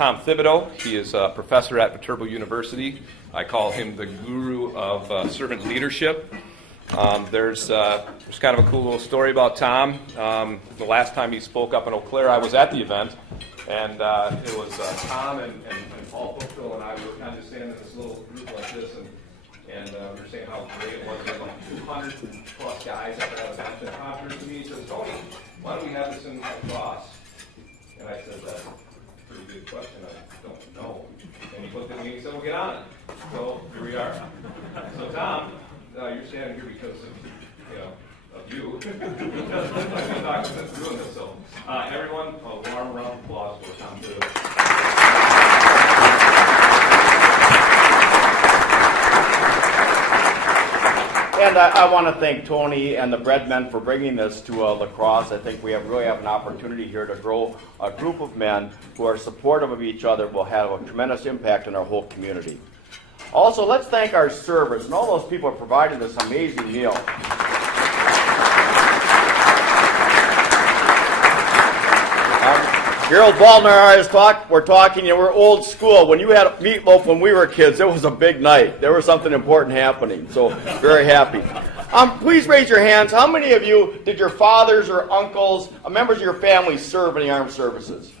Tom Thibodeau. He is a professor at Viterbo University. I call him the guru of servant leadership. There's kind of a cool little story about Tom. The last time he spoke up in Eau Claire, I was at the event, and it was Tom and Paul Bookville and I were kind of standing in this little group like this, and we were saying how great it was. There were like 200 plus guys at that event, and Tom turned to me and says, "Tony, why don't we have this in LaCrosse?" And I said, "That's a pretty good question. I don't know." And he looked at me and he said, "Well, get on it." So here we are. So Tom, you're standing here because of you. Because I've been talking since doing this. So everyone, a warm round of applause for Tom Thibodeau. And I want to thank Tony and the Breadmen for bringing this to LaCrosse. I think we really have an opportunity here to grow a group of men who are supportive of each other, will have a tremendous impact on our whole community. Also, let's thank our servers and all those people who are providing this amazing meal. Gerald Baldner and I were talking, we're old school. When you had meatloaf when we were kids, it was a big night. There was something important happening, so very happy. Please raise your hands. How many of you did your fathers or uncles, members of your family serve in the armed services?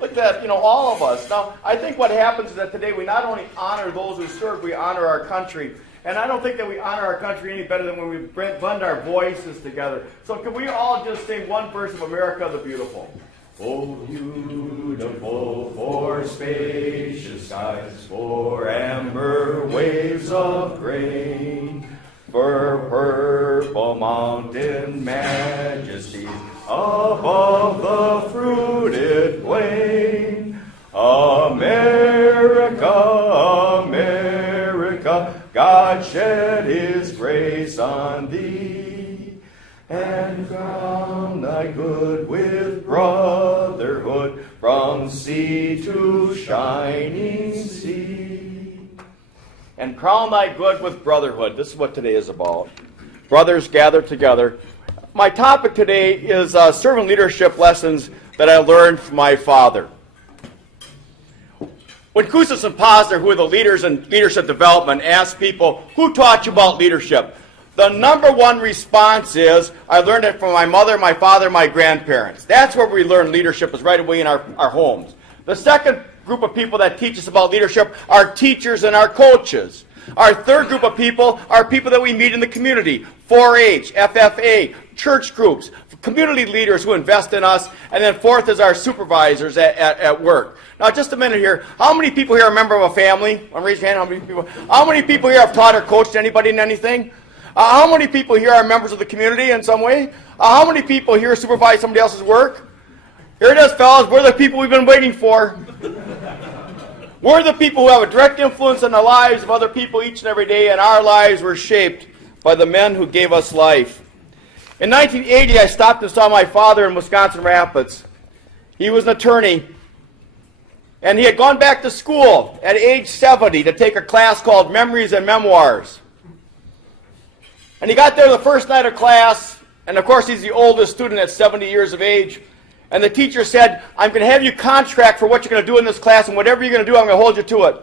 Look at that, all of us. Now, I think what happens is that today we not only honor those who serve, we honor our country. And I don't think that we honor our country any better than when we blend our voices together. So can we all just sing one verse of America the Beautiful? Oh, beautiful for spacious skies, for amber waves of grain, for purple mountain majesties above the fruited plain. America, America, God shed His grace on thee, and crown thy good with brotherhood from sea to shining sea. And crown thy good with brotherhood. This is what today is about. Brothers gather together. My topic today is servant leadership lessons that I learned from my father. When Crosse and Posner, who are the leaders in leadership development, asked people, who taught you about leadership? The number one response is, I learned it from my mother, my father, my grandparents. That's where we learn leadership, is right away in our homes. The second group of people that teach us about leadership are teachers and our coaches. Our third group of people are people that we meet in the community, 4-H, FFA, church groups, community leaders who invest in us, and then fourth is our supervisors at work. Now, just a minute here. How many people here are a member of a family? Raise your hand. How many people here have taught or coached anybody in anything? How many people here are members of the community in some way? How many people here supervise somebody else's work? Here it is, fellas. We're the people we've been waiting for. We're the people who have a direct influence on the lives of other people each and every day, and our lives were shaped by the men who gave us life. In 1980, I stopped and saw my father in Wisconsin Rapids. He was an attorney, and he had gone back to school at age 70 to take a class called Memories and Memoirs. And he got there the first night of class, and of course he's the oldest student at 70 years of age. And the teacher said, I'm going to have you contract for what you're going to do in this class, and whatever you're going to do, I'm going to hold you to it.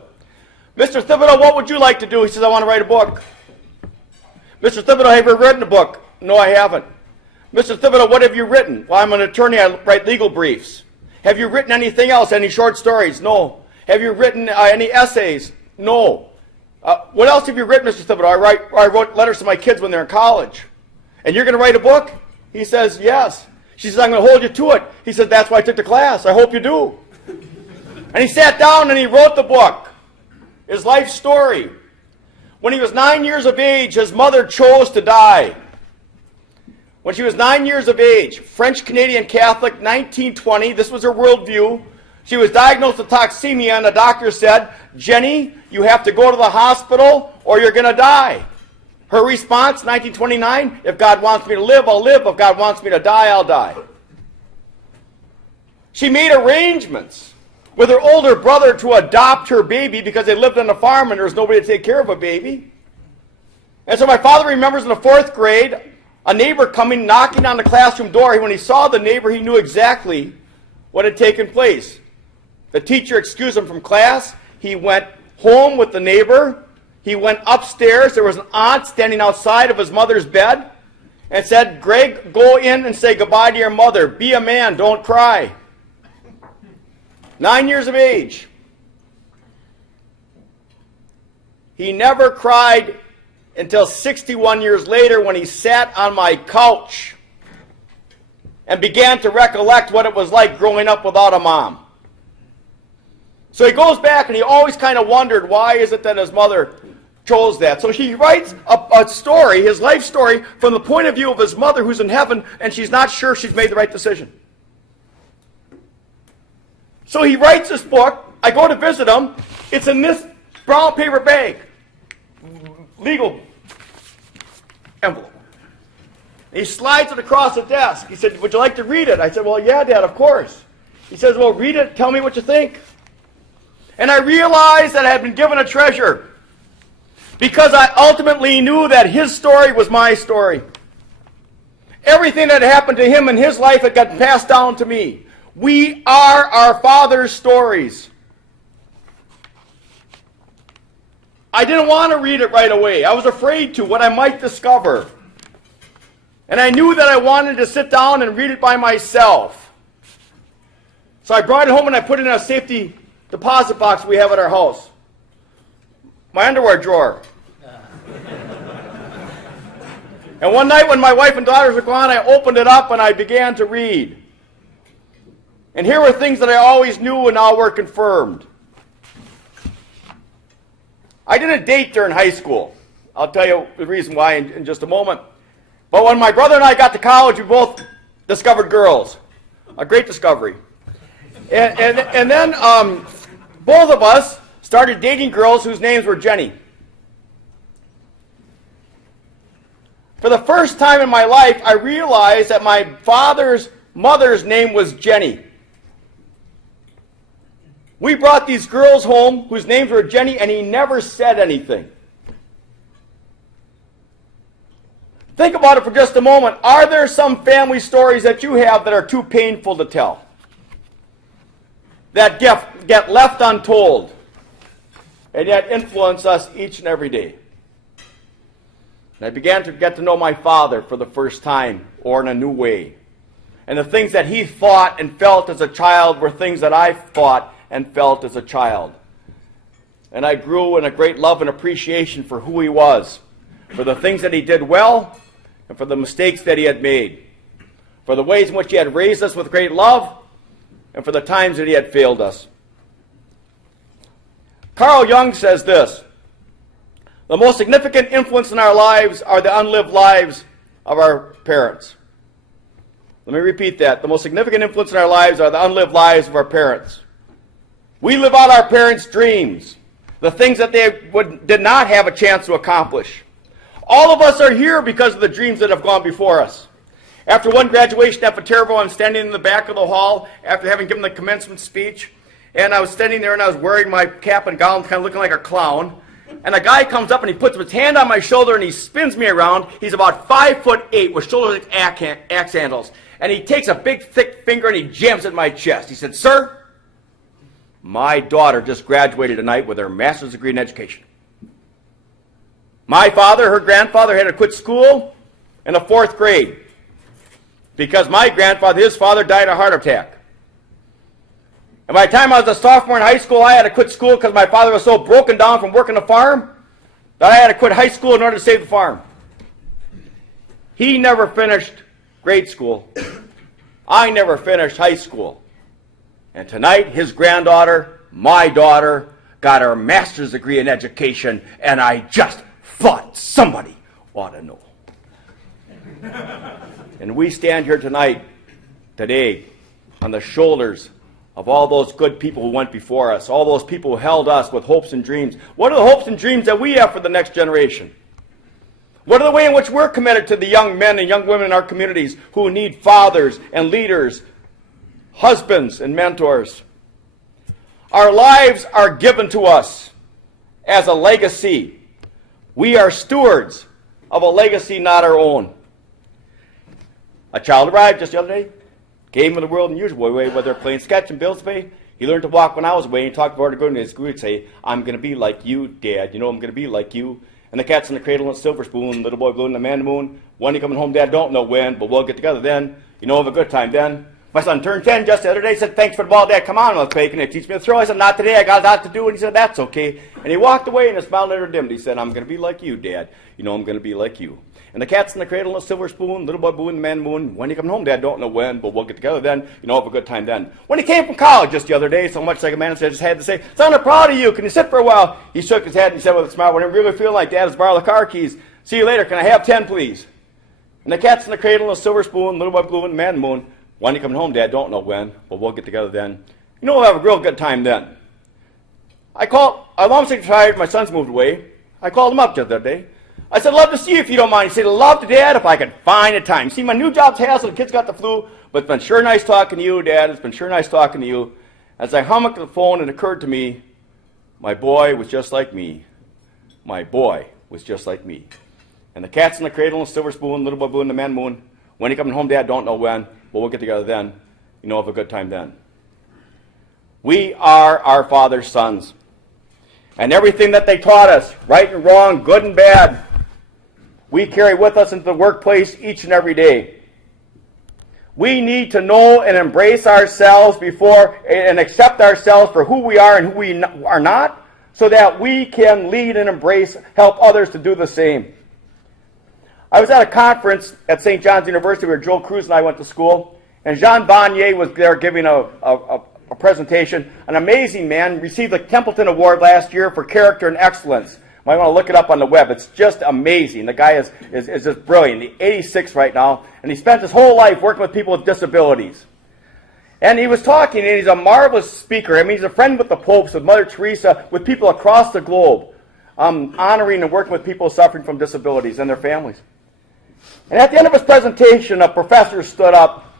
Mr. Thibodeau, what would you like to do? He says, I want to write a book. Mr. Thibodeau, have you written a book? No, I haven't. Mr. Thibodeau, what have you written? Well, I'm an attorney. I write legal briefs. Have you written anything else? Any short stories? No. Have you written any essays? No. What else have you written, Mr. Thibodeau? I wrote letters to my kids when they're in college. And you're going to write a book? He says, yes. She says, I'm going to hold you to it. He says, that's why I took the class. I hope you do. And he sat down and he wrote the book, his life story. When he was 9 years of age, his mother chose to die. When she was 9 years of age, French-Canadian Catholic, 1920, this was her worldview. She was diagnosed with toxemia, and the doctor said, Jenny, you have to go to the hospital or you're going to die. Her response, 1929, if God wants me to live, I'll live. If God wants me to die, I'll die. She made arrangements with her older brother to adopt her baby because they lived on a farm and there was nobody to take care of a baby. And so my father remembers in the 4th grade, a neighbor coming, knocking on the classroom door. When he saw the neighbor, he knew exactly what had taken place. The teacher excused him from class. He went home with the neighbor. He went upstairs. There was an aunt standing outside of his mother's bed and said, "Greg, go in and say goodbye to your mother. Be a man, don't cry." 9 years of age. He never cried until 61 years later when he sat on my couch and began to recollect what it was like growing up without a mom. So he goes back and he always kind of wondered, why is it that his mother chose that? So he writes a story, his life story, from the point of view of his mother who's in heaven and she's not sure she's made the right decision. So he writes this book. I go to visit him. It's in this brown paper bag, legal envelope. He slides it across the desk. He said, "Would you like to read it?" I said, "Well, yeah, Dad, of course." He says, "Well, read it. Tell me what you think." And I realized that I had been given a treasure because I ultimately knew that his story was my story. Everything that happened to him in his life had gotten passed down to me. We are our Father's stories. I didn't want to read it right away. I was afraid to, what I might discover. And I knew that I wanted to sit down and read it by myself. So I brought it home and I put it in a safety deposit box we have at our house. My underwear drawer. And one night when my wife and daughters were gone, I opened it up and I began to read. And here were things that I always knew and now were confirmed. I didn't date during high school. I'll tell you the reason why in just a moment. But when my brother and I got to college, we both discovered girls. A great discovery. And then both of us started dating girls whose names were Jenny. For the first time in my life, I realized that my father's mother's name was Jenny. We brought these girls home whose names were Jenny, and he never said anything. Think about it for just a moment. Are there some family stories that you have that are too painful to tell? That get left untold, and yet influence us each and every day? And I began to get to know my father for the first time, or in a new way. And the things that he thought and felt as a child were things that I thought and felt as a child. And I grew in a great love and appreciation for who he was, for the things that he did well, and for the mistakes that he had made, for the ways in which he had raised us with great love, and for the times that he had failed us. Carl Jung says this: "The most significant influence in our lives are the unlived lives of our parents." Let me repeat that. The most significant influence in our lives are the unlived lives of our parents. We live out our parents' dreams, the things that they did not have a chance to accomplish. All of us are here because of the dreams that have gone before us. After one graduation at Viterbo, I'm standing in the back of the hall after having given the commencement speech, and I was standing there and I was wearing my cap and gown, kind of looking like a clown. And a guy comes up and he puts his hand on my shoulder and he spins me around. He's about 5'8" with shoulders like axe handles. And he takes a big, thick finger and he jams it in my chest. He said, "Sir, my daughter just graduated tonight with her master's degree in education. My father, her grandfather, had to quit school in the 4th grade because my grandfather, his father, died of a heart attack. And by the time I was a sophomore in high school, I had to quit school because my father was so broken down from working the farm that I had to quit high school in order to save the farm. He never finished grade school. I never finished high school. And tonight, his granddaughter, my daughter, got her master's degree in education, and I just thought somebody ought to know." And we stand here today, on the shoulders of all those good people who went before us, all those people who held us with hopes and dreams. What are the hopes and dreams that we have for the next generation? What are the way in which we're committed to the young men and young women in our communities who need fathers and leaders, husbands and mentors? Our lives are given to us as a legacy. We are stewards of a legacy not our own. A child arrived just the other day, came into the world in the usual way, whether playing sketch in Bill's Bay. He learned to walk when I was away, and he talked about it going to his school. He'd say, I'm going to be like you, Dad. You know, I'm going to be like you. And the cat's in the cradle and the silver spoon, little boy blue and the man in the moon. When you coming home, Dad, don't know when, but we'll get together then. You know, have a good time then. My son turned 10 just the other day. He said, thanks for the ball, Dad. Come on, let's play. Can you teach me to throw? I said, not today. I got a lot to do. And he said, that's okay. And he walked away, and his smile never dimmed. He said, I'm going to be like you, Dad. You know, I'm going to be like you. And the cat's in the cradle and the silver spoon, little boy blue and the man in the moon. When you come home, Dad, don't know when, but we'll get together then. You know, have a good time then. When he came from college just the other day, so much like a man said, just had to say, son, I'm proud of you. Can you sit for a while? He shook his head and he said with a smile, what I'm really feeling like, Dad, is borrow the car keys. See you later. Can I have 10, please? And the cat's in the cradle and the silver spoon, little boy blue and the man in the moon. When you coming home, Dad, don't know when, but we'll get together then. You know, we'll have a real good time then. I'm almost retired. My son's moved away. I called him up the other day. I said, love to see you if you don't mind. He said, love to, Dad, if I could find a time. See, my new job's hassle. The kids got the flu, but it's been sure nice talking to you, Dad. It's been sure nice talking to you. As I hung up the phone, it occurred to me, my boy was just like me. My boy was just like me. And the cat's in the cradle and the silver spoon, little boy blue and the man moon. When you coming home, Dad, don't know when, but we'll get together then. You know, have a good time then. We are our Father's sons. And everything that they taught us, right and wrong, good and bad, we carry with us into the workplace each and every day. We need to know and embrace ourselves before and accept ourselves for who we are and who we are not, so that we can lead and embrace, help others to do the same. I was at a conference at St. John's University where Joel Cruz and I went to school, and Jean Bonnier was there giving a presentation. An amazing man, received the Templeton Award last year for character and excellence. You might want to look it up on the web. It's just amazing. The guy is just brilliant. He's 86 right now, and he spent his whole life working with people with disabilities. And he was talking, and he's a marvelous speaker. I mean, he's a friend with the popes, with Mother Teresa, with people across the globe, honoring and working with people suffering from disabilities and their families. And at the end of his presentation, a professor stood up.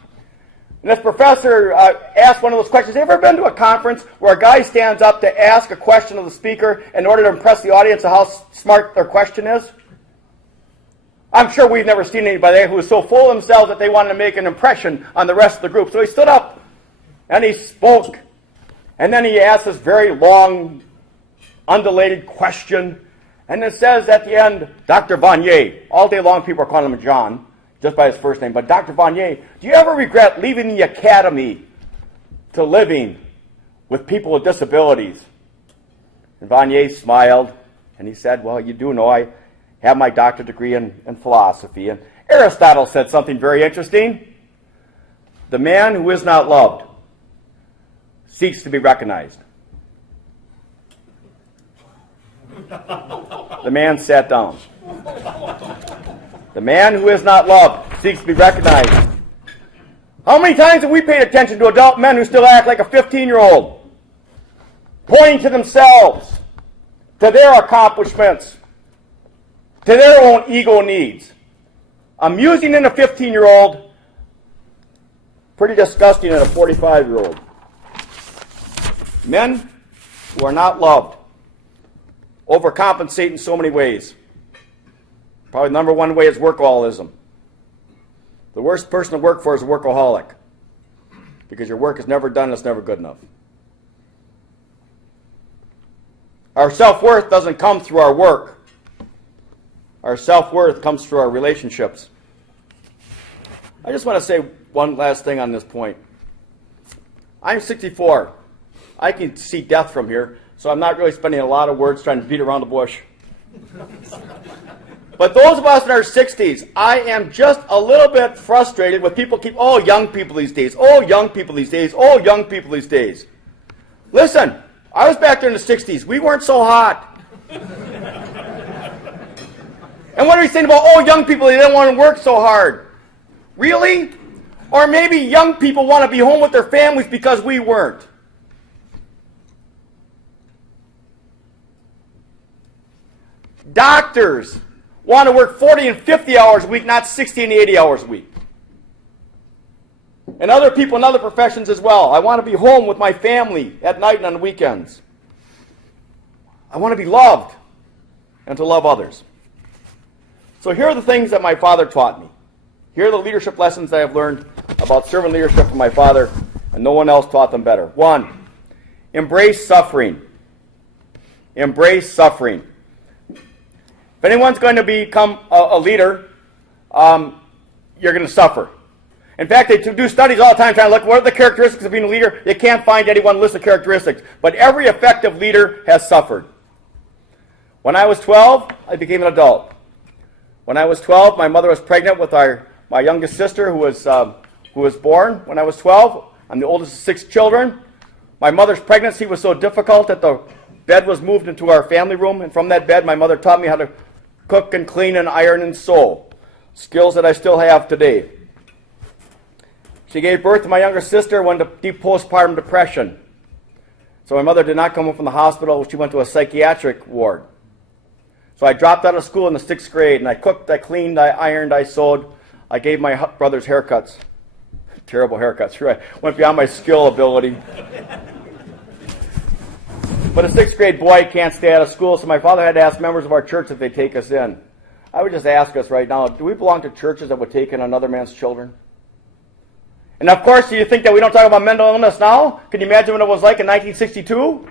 And this professor asked one of those questions. Have you ever been to a conference where a guy stands up to ask a question of the speaker in order to impress the audience of how smart their question is? I'm sure we've never seen anybody who was so full of themselves that they wanted to make an impression on the rest of the group. So he stood up and he spoke. And then he asked this very long, undulated question. And it says at the end, Dr. Bonnier. All day long people are calling him John, just by his first name. But Dr. Bonnier, do you ever regret leaving the academy to living with people with disabilities? And Bonnier smiled, and he said, well, you do know I have my doctorate degree in philosophy. And Aristotle said something very interesting. The man who is not loved seeks to be recognized. The man sat down. The man who is not loved seeks to be recognized. How many times have we paid attention to adult men who still act like a 15-year-old, pointing to themselves, to their accomplishments, to their own ego needs, amusing in a 15-year-old, pretty disgusting in a 45-year-old. Men who are not loved overcompensate in so many ways. Probably the number one way is workaholism. The worst person to work for is a workaholic, because your work is never done and it's never good enough. Our self-worth doesn't come through our work. Our self-worth comes through our relationships. I just want to say one last thing on this point. I'm 64. I can see death from here, so I'm not really spending a lot of words trying to beat around the bush. But those of us in our 60s, I am just a little bit frustrated with people oh, young people these days, oh, young people these days, oh, young people these days. Listen, I was back there in the 60s. We weren't so hot. And what are we saying about, oh, young people, they don't want to work so hard? Really? Or maybe young people want to be home with their families because we weren't. Doctors want to work 40 and 50 hours a week, not 60 and 80 hours a week. And other people in other professions as well. I want to be home with my family at night and on the weekends. I want to be loved and to love others. So here are the things that my father taught me. Here are the leadership lessons that I've learned about servant leadership from my father, and no one else taught them better. 1, Embrace suffering. Embrace suffering. If anyone's going to become a leader, you're going to suffer. In fact, they do studies all the time trying to look what are the characteristics of being a leader. You can't find any one list of characteristics. But every effective leader has suffered. When I was 12, I became an adult. When I was 12, my mother was pregnant with my youngest sister who was born when I was 12. I'm the oldest of 6 children. My mother's pregnancy was so difficult that the bed was moved into our family room. And from that bed, my mother taught me how to cook and clean and iron and sew. Skills that I still have today. She gave birth to my younger sister, went into deep postpartum depression. So my mother did not come home from the hospital. She went to a psychiatric ward. So I dropped out of school in the 6th grade, and I cooked, I cleaned, I ironed, I sewed. I gave my brothers haircuts. Terrible haircuts, right? Went beyond my skill ability. But a 6th grade boy can't stay out of school, so my father had to ask members of our church if they'd take us in. I would just ask us right now, do we belong to churches that would take in another man's children? And of course, do you think that we don't talk about mental illness now? Can you imagine what it was like in 1962?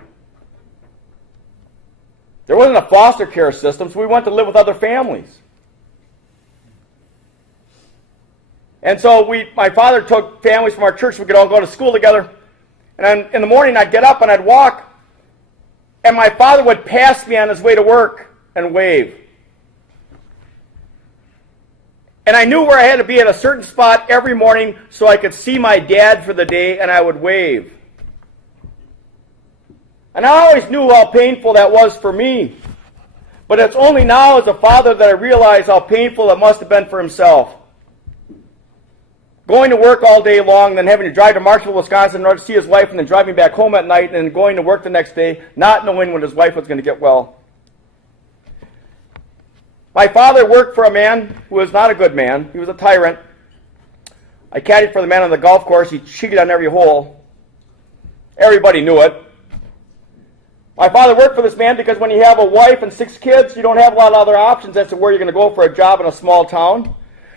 There wasn't a foster care system, so we went to live with other families. And so my father took families from our church so we could all go to school together. And in the morning, I'd get up and I'd walk, and my father would pass me on his way to work and wave. And I knew where I had to be at a certain spot every morning so I could see my dad for the day, and I would wave. And I always knew how painful that was for me. But it's only now as a father that I realize how painful it must have been for himself. Going to work all day long, then having to drive to Marshall, Wisconsin in order to see his wife, and then driving back home at night, and then going to work the next day, not knowing when his wife was going to get well. My father worked for a man who was not a good man. He was a tyrant. I caddied for the man on the golf course. He cheated on every hole. Everybody knew it. My father worked for this man because when you have a wife and 6 kids, you don't have a lot of other options as to where you're going to go for a job in a small town.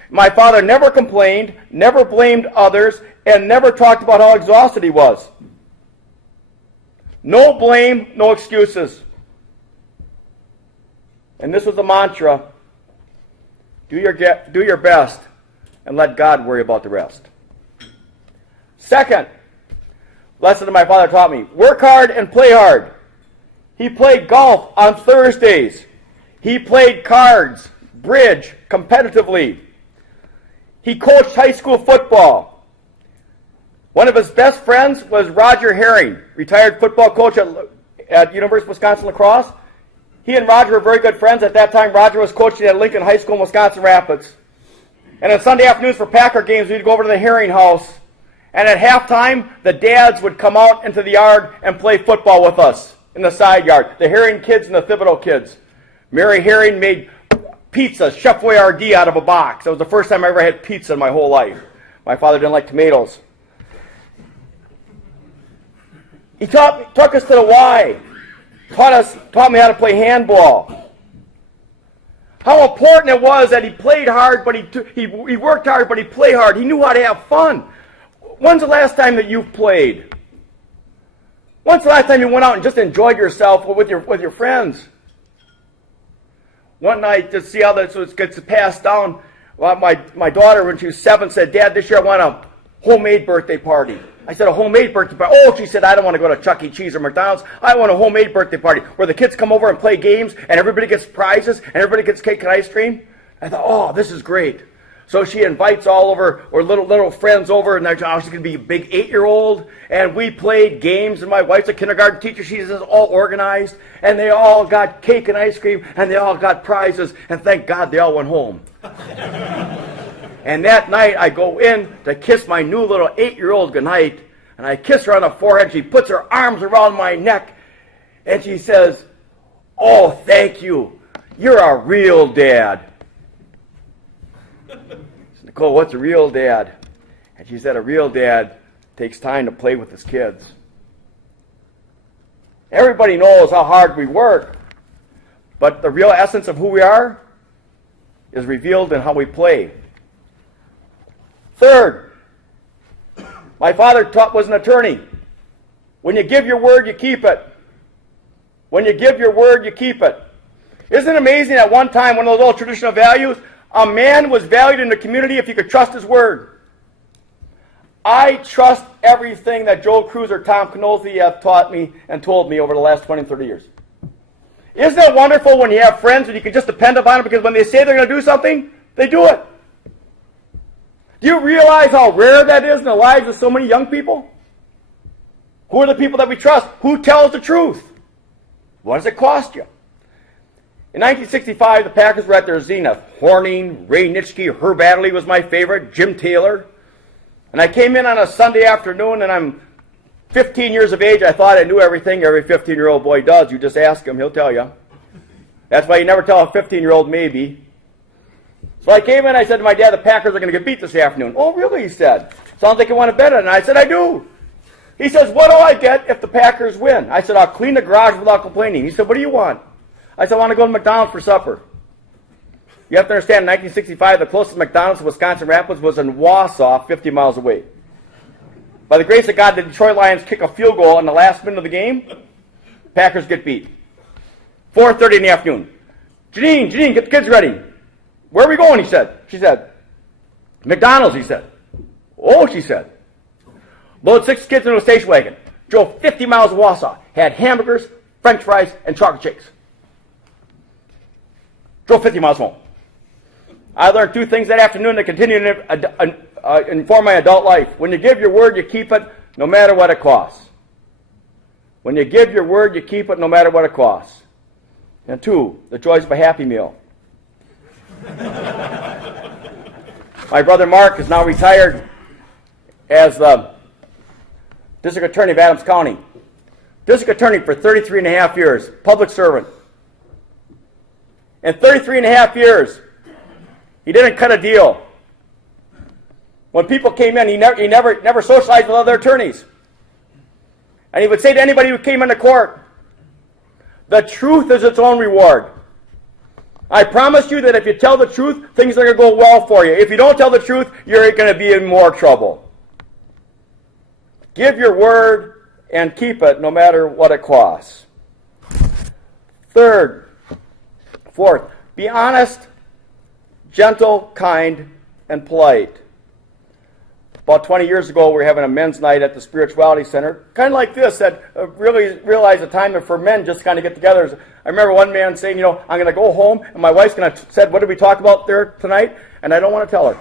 My father never complained, never blamed others, and never talked about how exhausted he was. No blame, no excuses. And this was the mantra: do your best and let God worry about the rest. Second lesson that my father taught me: work hard and play hard. He played golf on Thursdays. He played cards, bridge, competitively. He coached high school football. One of his best friends was Roger Herring, retired football coach at University of Wisconsin LaCrosse. He and Roger were very good friends. At that time, Roger was coaching at Lincoln High School in Wisconsin Rapids. And on Sunday afternoons for Packer games, we'd go over to the Herring house. And at halftime, the dads would come out into the yard and play football with us in the side yard. The Herring kids and the Thibodeau kids. Mary Herring made pizza, Chef Boyardee, out of a box. That was the first time I ever had pizza in my whole life. My father didn't like tomatoes. He took us to the Y. Taught me how to play handball. How important it was that he played hard, but he worked hard, but he played hard. He knew how to have fun. When's the last time that you've played? When's the last time you went out and just enjoyed yourself with your friends? One night, to see how this gets passed down, my daughter, when she was 7, said, "Dad, this year I want a homemade birthday party." I said, "A homemade birthday party?" "Oh," she said, "I don't want to go to Chuck E. Cheese or McDonald's. I want a homemade birthday party where the kids come over and play games and everybody gets prizes and everybody gets cake and ice cream." I thought, "Oh, this is great." So she invites all of her little friends over, and she's going to be a big 8-year-old. And we played games, and my wife's a kindergarten teacher. She's all organized, and they all got cake and ice cream, and they all got prizes, and thank God they all went home. And that night, I go in to kiss my new little 8-year-old goodnight, and I kiss her on the forehead. She puts her arms around my neck, and she says, "Oh, thank you. You're a real dad." I said, "Nicole, what's a real dad?" And she said, "A real dad takes time to play with his kids." Everybody knows how hard we work, but the real essence of who we are is revealed in how we play. Third, my father was an attorney. When you give your word, you keep it. When you give your word, you keep it. Isn't it amazing at one time, one of those old traditional values, a man was valued in the community if he could trust his word. I trust everything that Joel Cruz or Tom Canolfi have taught me and told me over the last 20 and 30 years. Isn't it wonderful when you have friends and you can just depend upon them because when they say they're going to do something, they do it? Do you realize how rare that is in the lives of so many young people? Who are the people that we trust? Who tells the truth? What does it cost you? In 1965, the Packers were at their zenith. Horning, Ray Nitschke, Herb Adderley was my favorite, Jim Taylor. And I came in on a Sunday afternoon, and I'm 15 years of age. I thought I knew everything every 15-year-old boy does. You just ask him, he'll tell you. That's why you never tell a 15-year-old maybe. So I came in, I said to my dad, the Packers are going to get beat this afternoon. Oh, really, he said. Sounds like you want to bet on it. And I said, I do. He says, what do I get if the Packers win? I said, I'll clean the garage without complaining. He said, what do you want? I said, I want to go to McDonald's for supper. You have to understand, in 1965, the closest McDonald's to Wisconsin Rapids was in Wausau, 50 miles away. By the grace of God, the Detroit Lions kick a field goal in the last minute of the game. Packers get beat. 4:30 in the afternoon. Janine, get the kids ready. Where are we going, he said. She said, McDonald's, he said. Oh, she said. Loaded 6 kids into a station wagon. Drove 50 miles to Wausau. Had hamburgers, French fries, and chocolate shakes. Drove 50 miles home. I learned 2 things that afternoon that continue to inform my adult life. When you give your word, you keep it no matter what it costs. When you give your word, you keep it no matter what it costs. And 2, the joys of a Happy Meal. My brother Mark is now retired as the District Attorney of Adams County. District Attorney for 33 and a half years, public servant. In 33 and a half years, he didn't cut a deal. When people came in, he never socialized with other attorneys. And he would say to anybody who came into court, the truth is its own reward. I promise you that if you tell the truth, things are going to go well for you. If you don't tell the truth, you're going to be in more trouble. Give your word and keep it no matter what it costs. Fourth, be honest, gentle, kind, and polite. About 20 years ago, we were having a men's night at the Spirituality Center, kind of like this, that really realized the time for men just kind of get together. I remember one man saying, you know, I'm going to go home, and my wife's going to said, what did we talk about there tonight? And I don't want to tell her.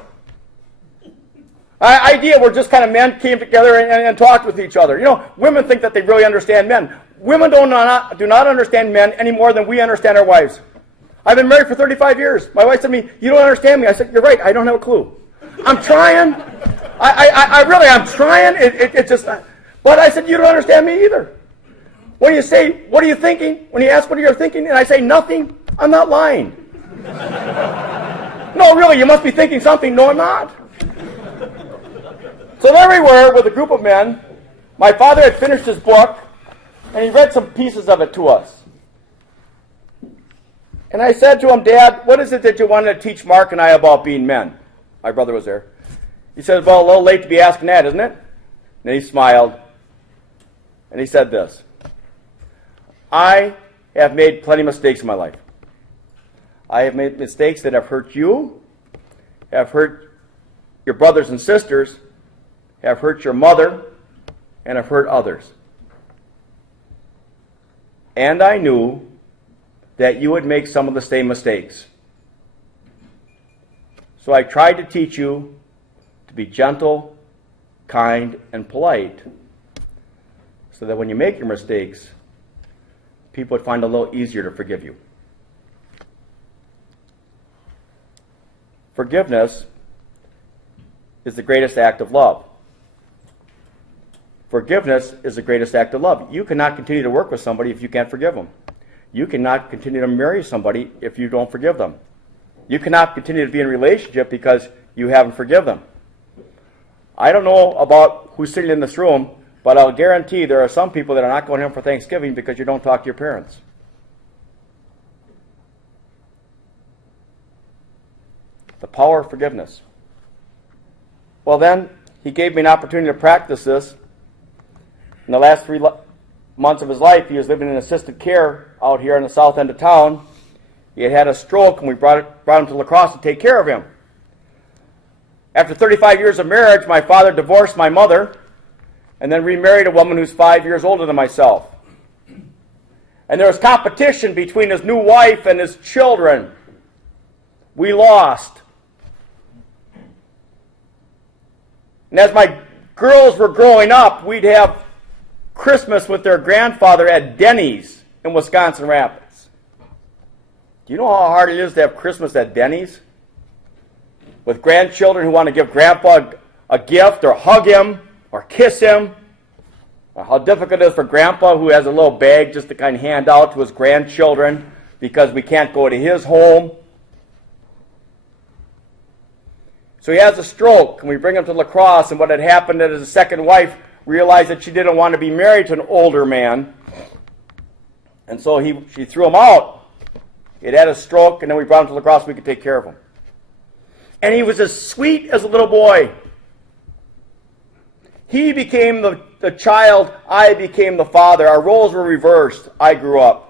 Idea where just kind of men came together and talked with each other. You know, women think that they really understand men. Women do not understand men any more than we understand our wives. I've been married for 35 years. My wife said to me, you don't understand me. I said, you're right, I don't have a clue. I'm trying. I'm trying. It's just, but I said, you don't understand me either. When you say, what are you thinking? When you ask what you're thinking, and I say nothing, I'm not lying. No, really, you must be thinking something. No, I'm not. So there we were with a group of men. My father had finished his book, and he read some pieces of it to us. And I said to him, Dad, what is it that you wanted to teach Mark and I about being men? My brother was there. He said, well, a little late to be asking that, isn't it? And he smiled. And he said this. I have made plenty of mistakes in my life. I have made mistakes that have hurt you, have hurt your brothers and sisters, have hurt your mother, and have hurt others. And I knew that you would make some of the same mistakes. So I tried to teach you to be gentle, kind, and polite, so that when you make your mistakes, people would find it a little easier to forgive you. Forgiveness is the greatest act of love. Forgiveness is the greatest act of love. You cannot continue to work with somebody if you can't forgive them. You cannot continue to marry somebody if you don't forgive them. You cannot continue to be in a relationship because you haven't forgiven them. I don't know about who's sitting in this room, but I'll guarantee there are some people that are not going home for Thanksgiving because you don't talk to your parents. The power of forgiveness. Well then, he gave me an opportunity to practice this. In the last 3 months of his life, he was living in assisted care out here in the south end of town. He had had a stroke, and we brought him to LaCrosse to take care of him. After 35 years of marriage, my father divorced my mother and then remarried a woman who's 5 years older than myself. And there was competition between his new wife and his children. We lost. And as my girls were growing up, we'd have Christmas with their grandfather at Denny's in Wisconsin Rapids. Do you know how hard it is to have Christmas at Denny's? With grandchildren who want to give Grandpa a gift or hug him or kiss him. Or how difficult it is for Grandpa, who has a little bag just to kind of hand out to his grandchildren because we can't go to his home. So he has a stroke, and we bring him to LaCrosse, and what had happened is his second wife realized that she didn't want to be married to an older man, and so she threw him out. He had a stroke, and then we brought him to LaCrosse so we could take care of him. And he was as sweet as a little boy. He became the child, I became the father. Our roles were reversed. I grew up.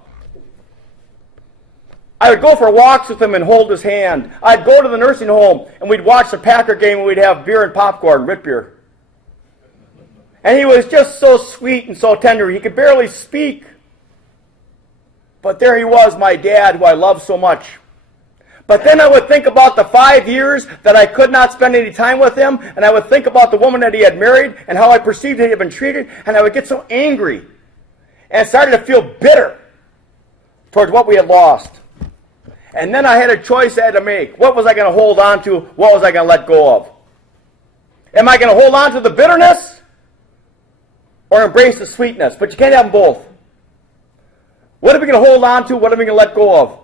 I would go for walks with him and hold his hand. I'd go to the nursing home, and we'd watch the Packer game, and we'd have beer and popcorn, root beer. And he was just so sweet and so tender. He could barely speak. But there he was, my dad, who I loved so much. But then I would think about the 5 years that I could not spend any time with him, and I would think about the woman that he had married and how I perceived that he had been treated, and I would get so angry and started to feel bitter towards what we had lost. And then I had a choice I had to make. What was I going to hold on to? What was I going to let go of? Am I going to hold on to the bitterness or embrace the sweetness? But you can't have them both. What are we going to hold on to? What are we going to let go of?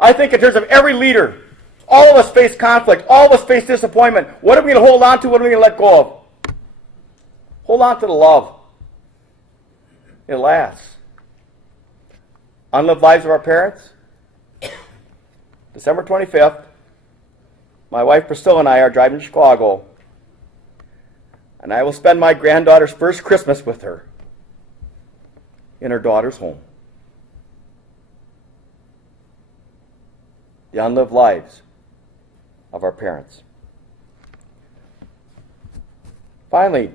I think in terms of every leader, all of us face conflict. All of us face disappointment. What are we going to hold on to? What are we going to let go of? Hold on to the love. It lasts. Unlived lives of our parents. December 25th, my wife Priscilla and I are driving to Chicago, and I will spend my granddaughter's first Christmas with her in her daughter's home. The unlived lives of our parents. Finally,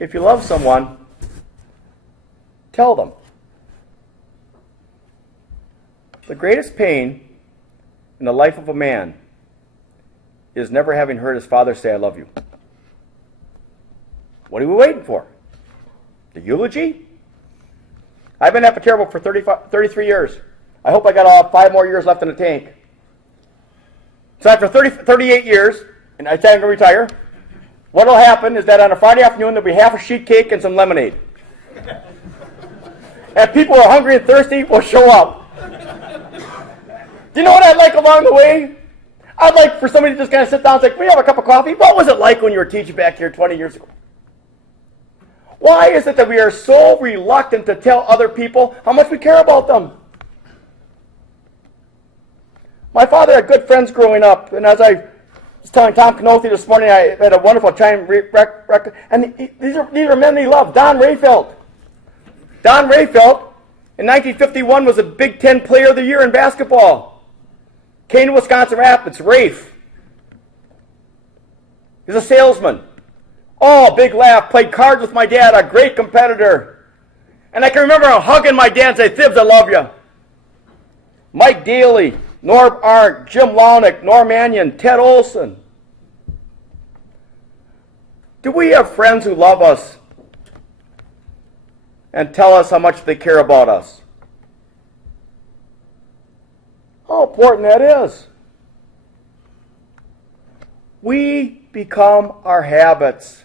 if you love someone, tell them. The greatest pain in the life of a man is never having heard his father say, I love you. What are we waiting for? The eulogy? I've been at Viterbo for 33 years. I hope I got 5 more years left in the tank. So after 38 years, and I say I'm going to retire, what will happen is that on a Friday afternoon there'll be half a sheet cake and some lemonade. And people who are hungry and thirsty will show up. Do you know what I'd like along the way? I'd like for somebody to just kind of sit down and say, can we have a cup of coffee? What was it like when you were teaching back here 20 years ago? Why is it that we are so reluctant to tell other people how much we care about them? My father had good friends growing up, and as I was telling Tom Canothy this morning, I had a wonderful time, and these are men he loved. Don Rayfeld. Don Rayfeld, in 1951, was a Big Ten Player of the Year in basketball. Came to Wisconsin Rapids, Rafe. He's a salesman. Oh, big laugh. Played cards with my dad, a great competitor. And I can remember hugging my dad and say, Thibs, I love you. Mike Daly, Norb Arndt, Jim Launick, Norm Mannion, Ted Olson. Do we have friends who love us and tell us how much they care about us? How important that is. We become our habits.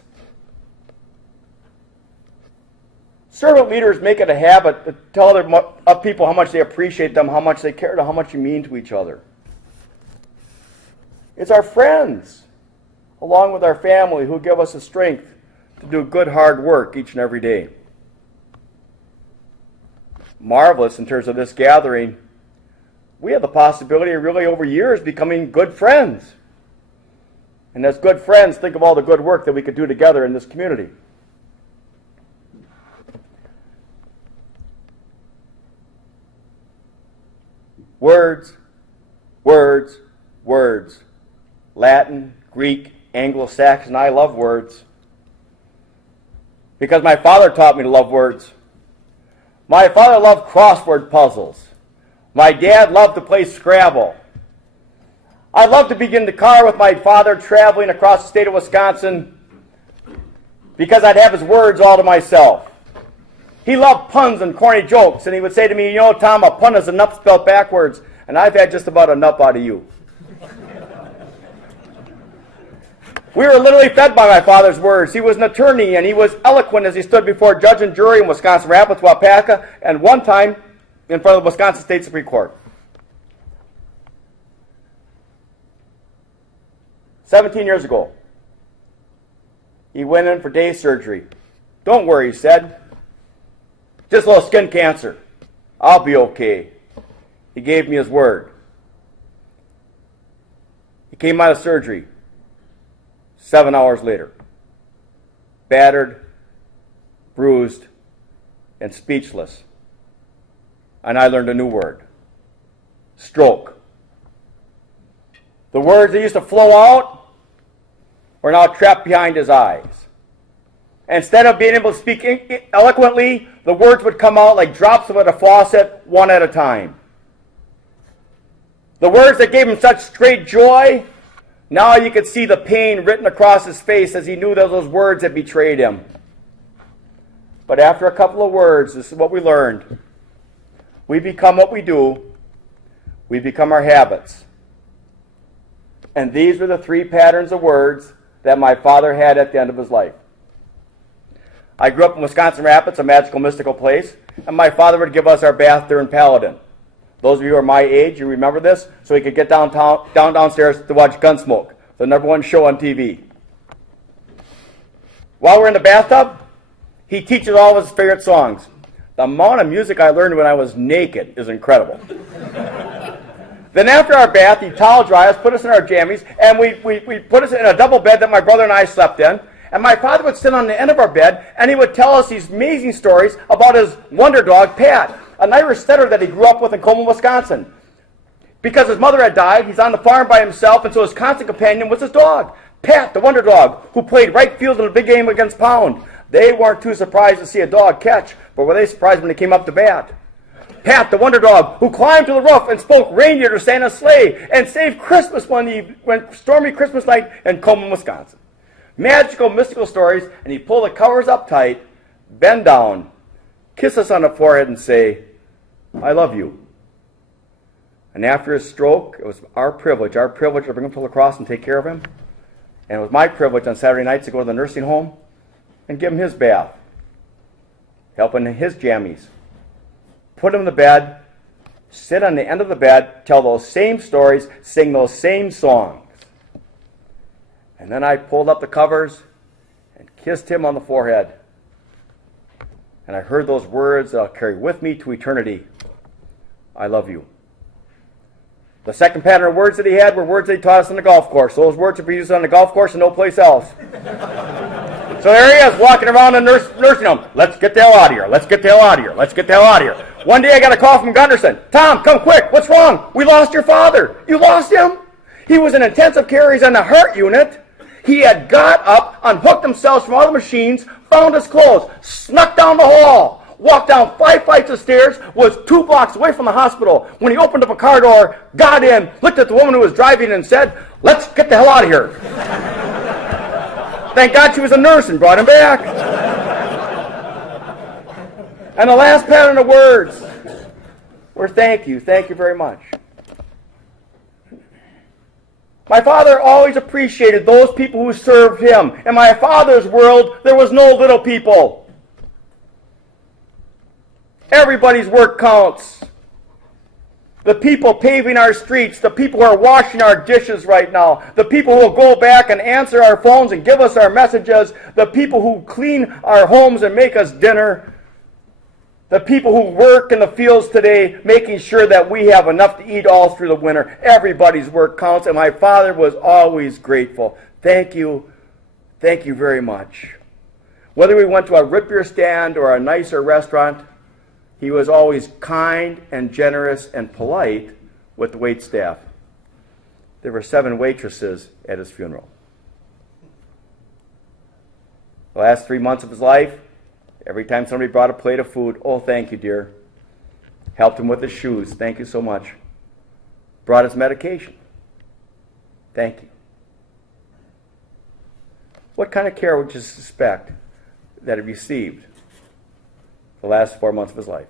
Servant leaders make it a habit to tell other people how much they appreciate them, how much they care, how much you mean to each other. It's our friends, along with our family, who give us the strength to do good, hard work each and every day. Marvelous in terms of this gathering. We have the possibility of really over years becoming good friends. And as good friends, think of all the good work that we could do together in this community. Words, words, words. Latin, Greek, Anglo-Saxon, I love words. Because my father taught me to love words. My father loved crossword puzzles. My dad loved to play Scrabble. I loved to be in the car with my father traveling across the state of Wisconsin because I'd have his words all to myself. He loved puns and corny jokes, and he would say to me, you know, Tom, a pun is a nup spelled backwards, and I've had just about a nup out of you. We were literally fed by my father's words. He was an attorney, and he was eloquent as he stood before judge and jury in Wisconsin Rapids, Wapaka, and one time in front of the Wisconsin State Supreme Court. 17 years ago, he went in for day surgery. Don't worry, he said. Just a little skin cancer. I'll be okay. He gave me his word. He came out of surgery 7 hours later, battered, bruised, and speechless. And I learned a new word: stroke. The words that used to flow out were now trapped behind his eyes. Instead of being able to speak eloquently, the words would come out like drops of a faucet, one at a time. The words that gave him such great joy, now you could see the pain written across his face as he knew that those words had betrayed him. But after a couple of words, this is what we learned. We become what we do. We become our habits. And these were the three patterns of words that my father had at the end of his life. I grew up in Wisconsin Rapids, a magical, mystical place, and my father would give us our bath during Paladin. Those of you who are my age, you remember this, so we could get downstairs to watch Gunsmoke, the #1 show on TV. While we're in the bathtub, he teaches all of his favorite songs. The amount of music I learned when I was naked is incredible. Then after our bath, he'd towel dry us, put us in our jammies, and we put us in a double bed that my brother and I slept in. And my father would sit on the end of our bed, and he would tell us these amazing stories about his wonder dog, Pat, an Irish setter that he grew up with in Coleman, Wisconsin. Because his mother had died, he's on the farm by himself, and so his constant companion was his dog, Pat, the wonder dog, who played right field in a big game against Pound. They weren't too surprised to see a dog catch, but were they surprised when he came up to bat? Pat, the wonder dog, who climbed to the roof and spoke reindeer to Santa's sleigh and saved Christmas one stormy Christmas night in Coleman, Wisconsin. Magical, mystical stories, and he'd pull the covers up tight, bend down, kiss us on the forehead, and say, I love you. And after his stroke, it was our privilege to bring him to LaCrosse and take care of him. And it was my privilege on Saturday nights to go to the nursing home and give him his bath, help him in his jammies, put him in the bed, sit on the end of the bed, tell those same stories, sing those same songs. And then I pulled up the covers and kissed him on the forehead. And I heard those words that I'll carry with me to eternity. I love you. The second pattern of words that he had were words that he taught us on the golf course. Those words would be used on the golf course and no place else. So there he is, walking around the nursing home. Let's get the hell out of here. Let's get the hell out of here. Let's get the hell out of here. One day I got a call from Gunderson. Tom, come quick. What's wrong? We lost your father. You lost him? He was in intensive care. He's on the heart unit. He had got up, unhooked himself from all the machines, found his clothes, snuck down the hall, walked down 5 flights of stairs, was 2 blocks away from the hospital. When he opened up a car door, got in, looked at the woman who was driving and said, let's get the hell out of here. Thank God she was a nurse and brought him back. And the last pattern of words were thank you very much. My father always appreciated those people who served him. In my father's world, there was no little people. Everybody's work counts. The people paving our streets, the people who are washing our dishes right now, the people who will go back and answer our phones and give us our messages, the people who clean our homes and make us dinner, the people who work in the fields today, making sure that we have enough to eat all through the winter. Everybody's work counts, and my father was always grateful. Thank you very much. Whether we went to a root beer stand or a nicer restaurant, he was always kind and generous and polite with the wait staff. There were 7 waitresses at his funeral. The last 3 months of his life, every time somebody brought a plate of food, oh, thank you, dear. Helped him with his shoes, thank you so much. Brought his medication, thank you. What kind of care would you suspect that he received the last 4 months of his life?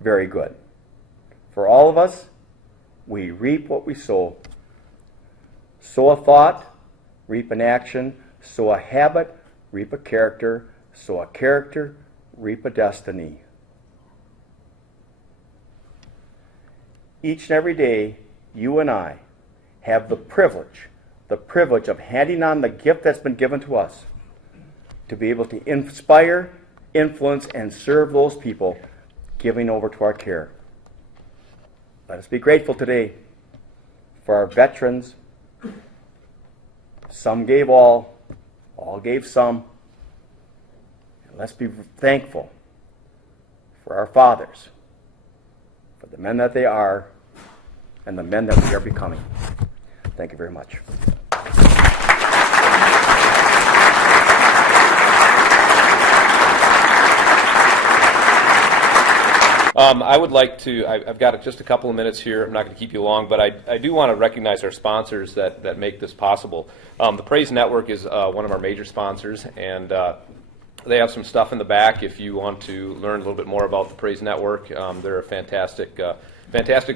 Very good. For all of us, we reap what we sow. Sow a thought, reap an action. Sow a habit, reap a character. Sow a character, reap a destiny. Each and every day, you and I have the privilege of handing on the gift that's been given to us to be able to inspire, influence, and serve those people giving over to our care. Let us be grateful today for our veterans. Some gave all gave some. And let's be thankful for our fathers, for the men that they are, and the men that we are becoming. Thank you very much. I would like to, I've got just a couple of minutes here. I'm not going to keep you long, but I do want to recognize our sponsors that make this possible. The Praise Network is one of our major sponsors, and they have some stuff in the back if you want to learn a little bit more about the Praise Network. They're a fantastic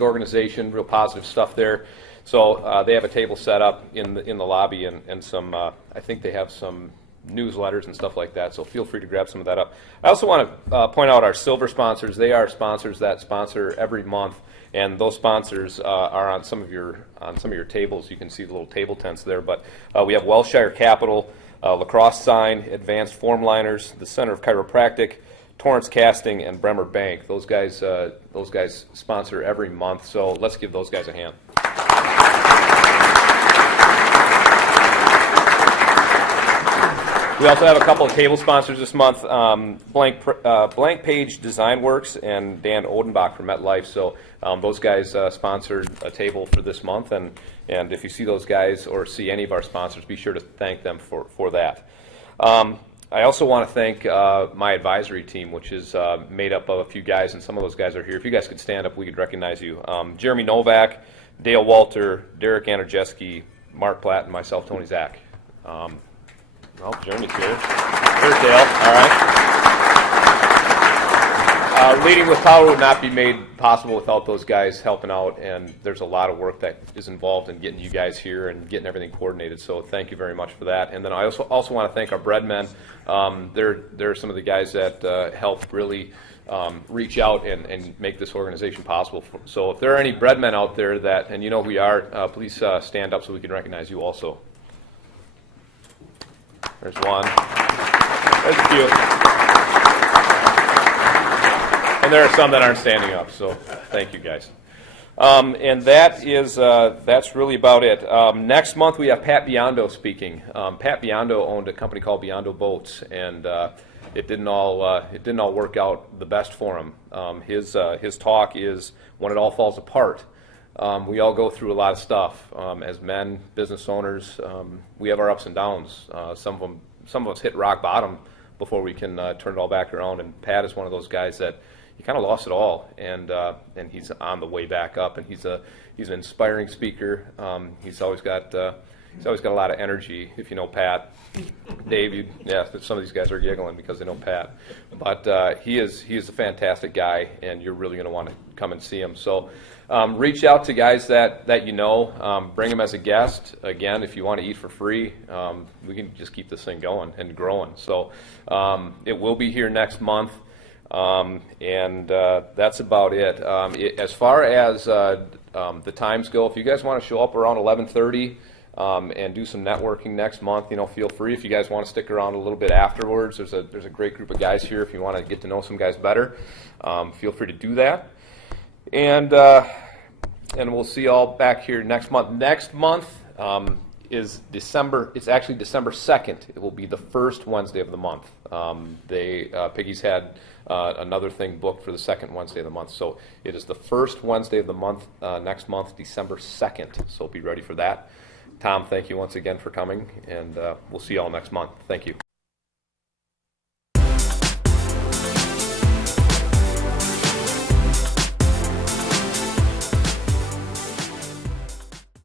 organization, real positive stuff there. So they have a table set up in the lobby and some, I think they have some newsletters and stuff like that, so feel free to grab some of that up. I also want to point out our silver sponsors. They are sponsors that sponsor every month, and those sponsors are on some of your tables. You can see the little table tents there, but we have Welshire Capital, LaCrosse Sign, Advanced Form Liners, the Center of Chiropractic, Torrance Casting, and Bremer Bank. Those guys sponsor every month, so let's give those guys a hand. We also have a couple of table sponsors this month, Blank Page Design Works and Dan Odenbach from MetLife. So those guys sponsored a table for this month, and if you see those guys or see any of our sponsors, be sure to thank them for that. I also want to thank my advisory team, which is made up of a few guys, and some of those guys are here. If you guys could stand up, we could recognize you. Jeremy Novak, Dale Walter, Derek Anerjeski, Mark Platt, and myself, Tony Zach. Well, Jeremy's here. There's Dale. All right. Leading with Power would not be made possible without those guys helping out, and there's a lot of work that is involved in getting you guys here and getting everything coordinated, so thank you very much for that. And then I also want to thank our bread men. They're some of the guys that help really reach out and make this organization possible. So if there are any bread men out there that, and you know who we are, please stand up so we can recognize you also. There's one. There's a few. And there are some that aren't standing up, so thank you guys. And that's really about it. Next month we have Pat Biondo speaking. Pat Biondo owned a company called Biondo Boats, and it didn't all work out the best for him. His talk is When It All Falls Apart. We all go through a lot of stuff as men, business owners. We have our ups and downs. Some of us hit rock bottom before we can turn it all back around. And Pat is one of those guys that he kind of lost it all, and he's on the way back up. And he's an inspiring speaker. He's always got a lot of energy. If you know Pat, Dave, some of these guys are giggling because they know Pat. But he is a fantastic guy, and you're really going to want to come and see him. So. Reach out to guys that you know. Bring them as a guest. Again, if you want to eat for free, we can just keep this thing going and growing. So it will be here next month, and that's about it. As far as the times go, if you guys want to show up around 11:30 and do some networking next month, feel free. If you guys want to stick around a little bit afterwards, there's a great group of guys here. If you want to get to know some guys better, feel free to do that. And we'll see you all back here next month. Next month, is December. It's actually December 2nd. It will be the first Wednesday of the month. Piggy's had another thing booked for the second Wednesday of the month. So it is the first Wednesday of the month next month, December 2nd. So be ready for that. Tom, thank you once again for coming, and we'll see you all next month. Thank you.